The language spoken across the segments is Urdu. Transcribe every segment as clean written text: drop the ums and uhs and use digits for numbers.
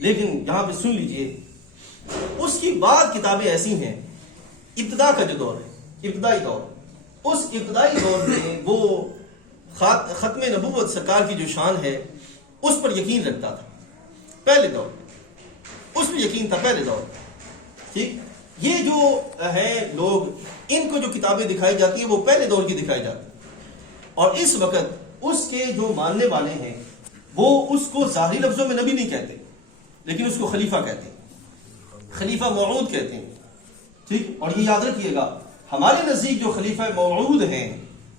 لیکن یہاں پہ سن لیجئے، اس کی بعد کتابیں ایسی ہیں، ابتدا کا جو دور ہے، ابتدائی دور، اس ابتدائی دور میں وہ ختم نبوت سرکار کی جو شان ہے اس پر یقین رکھتا تھا پہلے دور میں، اس پر یقین تھا پہلے دور میں، ٹھیک۔ یہ جو ہے لوگ، ان کو جو کتابیں دکھائی جاتی ہیں وہ پہلے دور کی دکھائی جاتی ہیں، اور اس وقت اس کے جو ماننے والے ہیں وہ اس کو ظاہری لفظوں میں نبی نہیں کہتے، لیکن اس کو خلیفہ کہتے ہیں، خلیفہ موعود کہتے ہیں، ٹھیک۔ اور یہ یاد رکھیے گا، ہمارے نزدیک جو خلیفہ موعود ہیں،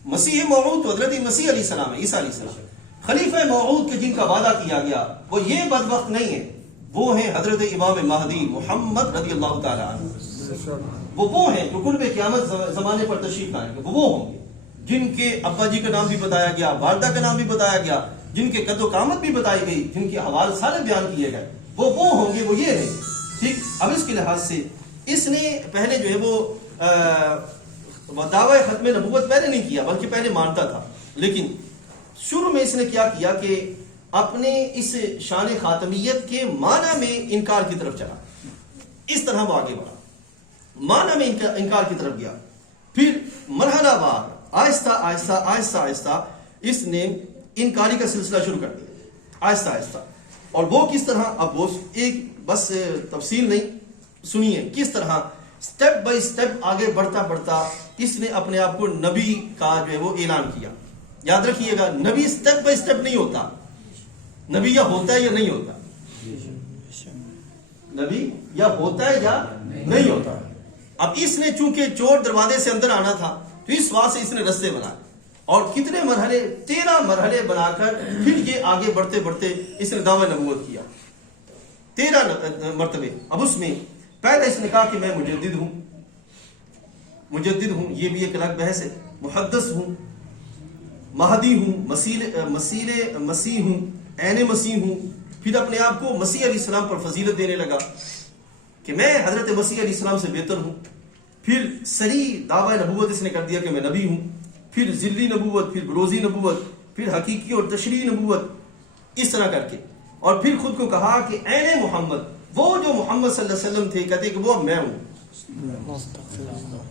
مسیح موعود تو حضرت مسیح علیہ السلام ہے، عیسیٰ علیہ السلام، خلیفہ موعود کے جن کا وعدہ کیا گیا وہ یہ بدبخت نہیں ہے، وہ ہیں حضرت امام مہدی محمد رضی اللہ تعالی عنہ۔ وہ ہیں جو قرب قیامت زمانے پر تشریف لائیں گے، وہ ہوں گے جن کے ابا جی کا نام بھی بتایا گیا، والدہ کا نام بھی بتایا گیا، جن کے قد و قامت بھی بتائی گئی، جن کے حوال سارے بیان کیے گئے، وہ ہوں گے، وہ یہ ہیں، ٹھیک۔ اب اس کے لحاظ سے اس نے پہلے جو ہے وہ دعوی ختم نبوت پہلے نہیں کیا، بلکہ پہلے مانتا تھا، لیکن شروع میں اس نے کیا کیا کہ اپنے اس شان خاتمیت کے معنی میں انکار کی طرف چلا، اس طرح وہ آگے بڑھا، معنی میں انکار کی طرف گیا، پھر مرحلہ وار آہستہ آہستہ آہستہ آہستہ اس نے انکاری کا سلسلہ شروع کر دیا، آہستہ آہستہ۔ اور وہ کس طرح، اب وہ ایک بس تفصیل نہیں، سنیے کس طرح سٹیپ بائی سٹیپ آگے بڑھتا بڑھتا اس نے اپنے آپ کو نبی کا جو ہے وہ اعلان کیا۔ یاد رکھیے گا، نبی سٹیپ بائی سٹیپ نہیں ہوتا، نبی یا ہوتا ہے یا نہیں ہوتا، نبی یا ہوتا ہے یا نہیں ہوتا۔ اب اس نے چونکہ چور دروازے سے اندر آنا تھا تو اس واسطے اس نے رستے بنائے، اور کتنے مرحلے، 13 مرحلے بنا کر پھر یہ آگے بڑھتے بڑھتے اس نے دعوی نبوت کیا 13 مرتبے۔ اب اس میں پہلے اس نے کہا کہ میں مجدد ہوں، یہ بھی ایک الگ بحث ہے، محدث ہوں، مہدی ہوں، مسیح ہوں، عین مسیح ہوں۔ پھر اپنے آپ کو مسیح علیہ السلام پر فضیلت دینے لگا کہ میں حضرت مسیح علیہ السلام سے بہتر ہوں۔ پھر صریح دعوی نبوت اس نے کر دیا کہ میں نبی ہوں، پھر ذلی نبوت، پھر بروزی نبوت، پھر حقیقی اور تشریعی نبوت، اس طرح کر کے، اور پھر خود کو کہا کہ عین محمد، وہ جو محمد صلی اللہ علیہ وسلم تھے، کہتے کہ وہ میں ہوں۔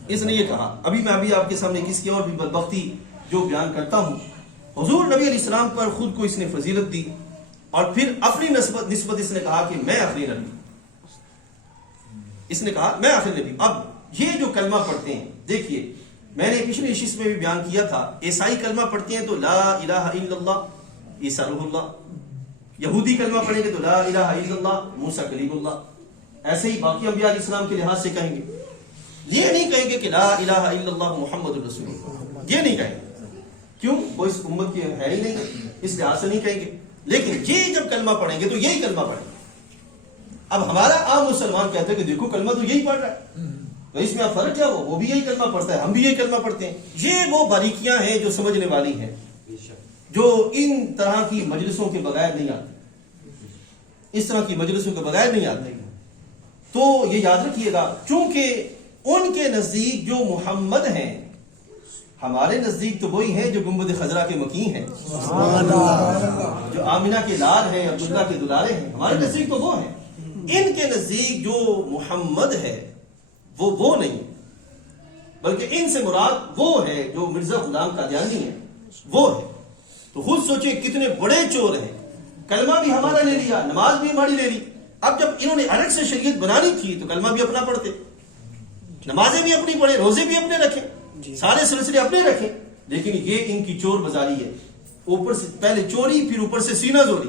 اس نے یہ کہا، ابھی آپ کے سامنے کس کی اور بھی بدبختی جو بیان کرتا ہوں۔ حضور نبی علیہ السلام پر خود کو اس نے فضیلت دی، اور پھر اپنی نسبت اس نے کہا کہ میں آخری نبی، اس نے کہا میں آخری نبی۔ اب یہ جو کلمہ پڑھتے ہیں، دیکھیے میں نے پچھلی نشست میں بھی بیان کیا تھا، عیسائی کلمہ پڑھتے ہیں تو لا الہ الا اللہ عیسیٰ روح اللہ، یہودی کلمہ پڑھیں گے تو لا الہ الا اللہ موسیٰ کلیم اللہ، ایسے ہی باقی انبیاء علیہ السلام کے لحاظ سے کہیں گے، یہ نہیں کہیں گے کہ لا الہ الا اللہ محمد الرسول اللہ، یہ نہیں کہیں گے، کیوں؟ وہ اس امت کے ہے ہی نہیں، اس لحاظ سے نہیں کہیں گے۔ لیکن یہ جب کلمہ پڑھیں گے تو یہی کلمہ پڑھیں گے۔ اب ہمارا عام مسلمان کہتے ہیں کہ دیکھو کلمہ تو یہی پڑھ رہا ہے، تو اس میں فرق کیا؟ وہ بھی یہی کلمہ پڑھتا ہے، ہم بھی یہی کلمہ پڑھتے ہیں۔ یہ وہ باریکیاں ہیں جو سمجھنے والی ہیں، جو ان طرح کی مجلسوں کے بغیر نہیں آتے، اس طرح کی مجلسوں کے بغیر نہیں آتے۔ تو یہ یاد رکھیے گا، چونکہ ان کے نزدیک جو محمد ہیں، ہمارے نزدیک تو وہی ہیں جو گنبد خضرا کے مکین ہیں، جو آمنہ کے لال ہیں، عبداللہ کے دلارے ہیں، ہمارے نزدیک تو وہ ہیں۔ ان کے نزدیک جو محمد ہے وہ نہیں، بلکہ ان سے مراد وہ ہے جو مرزا غلام قادیانی ہے، وہ ہے۔ تو خود سوچیں کتنے بڑے چور ہیں، کلمہ بھی ہمارا لے لیا، نماز بھی ہماری لے لی۔ اب جب انہوں نے الگ سے شریعت بنانی تھی تو کلمہ بھی اپنا پڑھتے، نمازیں بھی اپنی پڑھے، روزے بھی اپنے رکھیں، سارے سلسلے اپنے رکھیں، لیکن یہ ان کی چور بازاری ہے، اوپر سے پہلے چوری، پھر اوپر سے سینہ زوری،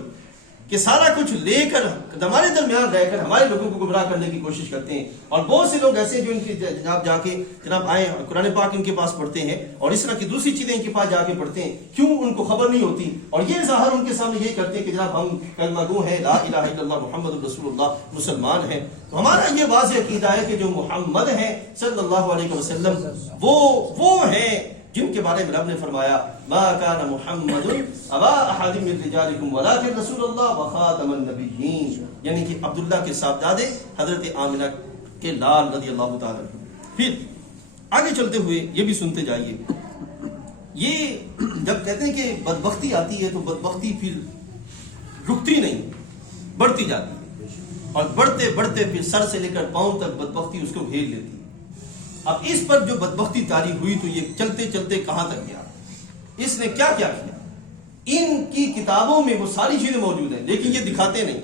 کہ سارا کچھ لے کر ہمارے درمیان رہ کر ہمارے لوگوں کو گمراہ کرنے کی کوشش کرتے ہیں۔ اور بہت سے لوگ ایسے جو ان کی جناب جا کے جناب آئے قرآن پاک ان کے پاس پڑھتے ہیں، اور اس طرح کی دوسری چیزیں ان کے پاس جا کے پڑھتے ہیں، کیوں؟ ان کو خبر نہیں ہوتی، اور یہ ظاہر ان کے سامنے یہ کرتے ہیں کہ جناب ہم کلمہ گو ہیں، لا الہ الا اللہ محمد رسول اللہ، مسلمان ہیں۔ تو ہمارا یہ واضح عقیدہ ہے کہ جو محمد ہیں صلی اللہ علیہ وسلم، وہ ہیں جن کے بارے میں رب نے فرمایا ما کان محمد ابا احد من رجالکم ولکن رسول اللہ وخاتم النبیین، یعنی کہ عبداللہ کے صاحبزادے حضرت آمنہ کے لال رضی اللہ تعالی عنہ۔ پھر آگے چلتے ہوئے یہ بھی سنتے جائیے، یہ جب کہتے ہیں کہ بدبختی آتی ہے تو بدبختی پھر رکتی نہیں، بڑھتی جاتی ہے۔ اور بڑھتے بڑھتے پھر سر سے لے کر پاؤں تک بدبختی اس کو گھیر لیتی ہے۔ اب اس پر جو بدبختی طاری ہوئی تو یہ چلتے چلتے کہاں تک گیا، اس نے کیا کیا کیا۔ ان کی کتابوں میں وہ ساری چیزیں موجود ہیں لیکن یہ دکھاتے نہیں۔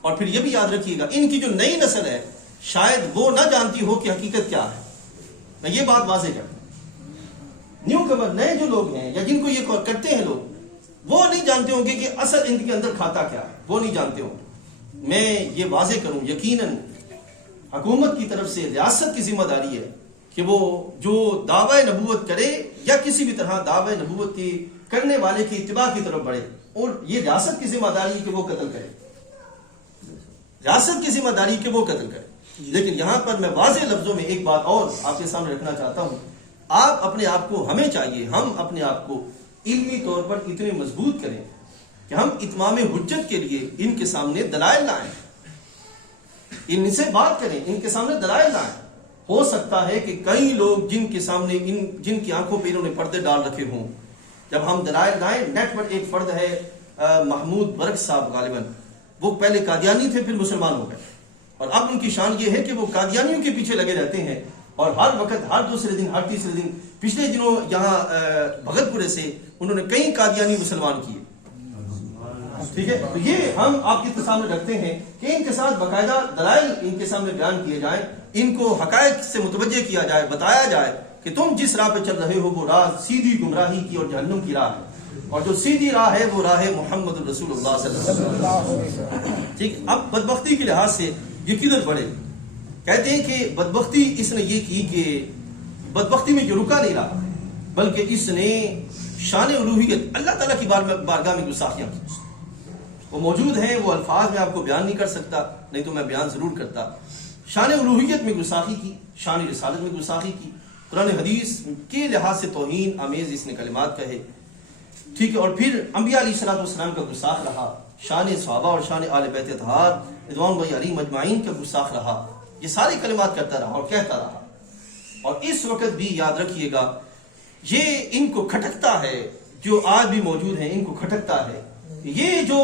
اور پھر یہ بھی یاد رکھیے گا ان کی جو نئی نسل ہے شاید وہ نہ جانتی ہو کہ حقیقت کیا ہے۔ میں یہ بات واضح کرتا ہوں، نیو کمر نئے جو لوگ ہیں یا جن کو یہ کرتے ہیں لوگ، وہ نہیں جانتے ہوں گے کہ اصل ان کے اندر کھاتا کیا ہے، وہ نہیں جانتے ہوں گے۔ میں یہ واضح کروں، یقیناً حکومت کی طرف سے ریاست کی ذمہ داری ہے کہ وہ جو دعوی نبوت کرے یا کسی بھی طرح دعوی نبوت کی کرنے والے کی اتباع کی طرف بڑھے، اور یہ ریاست کی ذمہ داری ہے کہ وہ قتل کرے، ریاست کی ذمہ داری کہ وہ قتل کرے۔ لیکن یہاں پر میں واضح لفظوں میں ایک بات اور آپ کے سامنے رکھنا چاہتا ہوں، آپ اپنے آپ کو، ہمیں چاہیے ہم اپنے آپ کو علمی طور پر اتنے مضبوط کریں کہ ہم اتمام حجت کے لیے ان کے سامنے دلائل لائیں، ان سے بات کریں، ان کے سامنے دلائل لائیں۔ ہو سکتا ہے کہ کئی لوگ جن کے سامنے جن کی آنکھوں پہ انہوں نے پردے ڈال رکھے ہوں، جب ہم دلائل لائیں، نیٹ پر ایک فرد ہے محمود برق صاحب، غالباً وہ پہلے قادیانی تھے پھر مسلمان ہو گئے، اور اب ان کی شان یہ ہے کہ وہ قادیانیوں کے پیچھے لگے رہتے ہیں، اور ہر وقت ہر دوسرے دن ہر تیسرے دن، پچھلے دنوں یہاں بھگت پورے سے انہوں نے کئی قادیانی مسلمان کیے۔ ٹھیک ہے، تو یہ ہم آپ کے سامنے رکھتے ہیں کہ ان کے ساتھ باقاعدہ دلائل ان کے سامنے بیان کیے جائیں، ان کو حقائق سے متوجہ کیا جائے، بتایا جائے کہ تم جس راہ پہ چل رہے ہو وہ راہ سیدھی گمراہی کی اور جہنم کی راہ ہے، اور جو سیدھی راہ ہے وہ راہ محمد رسول اللہ صلی اللہ علیہ وسلم۔ ٹھیک، اب بدبختی کے لحاظ سے یہ کدھر بڑھے، کہتے ہیں کہ بدبختی اس نے یہ کی کہ بدبختی میں جو رکا نہیں رہا بلکہ اس نے شان الوہیت، اللہ تعالیٰ کی بارگاہ میں گستاخیاں کی۔ وہ موجود ہیں، وہ الفاظ میں آپ کو بیان نہیں کر سکتا، نہیں تو میں بیان ضرور کرتا۔ شان الوہیت میں گستاخی کی، شان رسالت میں گستاخی کی، قرآن حدیث کے لحاظ سے توہین آمیز اس نے کلمات کہے، ٹھیک ہے، اور پھر انبیاء علیہ الصلوۃ والسلام کا گستاخ رہا، شان صحابہ اور شان آل بیت اطہار رضوان اللہ علیہم اجمعین کا گستاخ رہا، یہ ساری کلمات کرتا رہا اور کہتا رہا۔ اور اس وقت بھی یاد رکھیے گا یہ ان کو کھٹکتا ہے، جو آج بھی موجود ہیں ان کو کھٹکتا ہے۔ یہ جو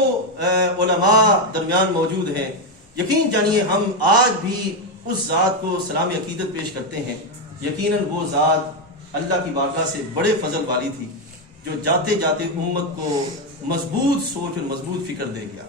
علماء درمیان موجود ہیں، یقین جانیے ہم آج بھی اس ذات کو سلام عقیدت پیش کرتے ہیں، یقیناً وہ ذات اللہ کی بارگاہ سے بڑے فضل والی تھی جو جاتے جاتے امت کو مضبوط سوچ اور مضبوط فکر دے گیا۔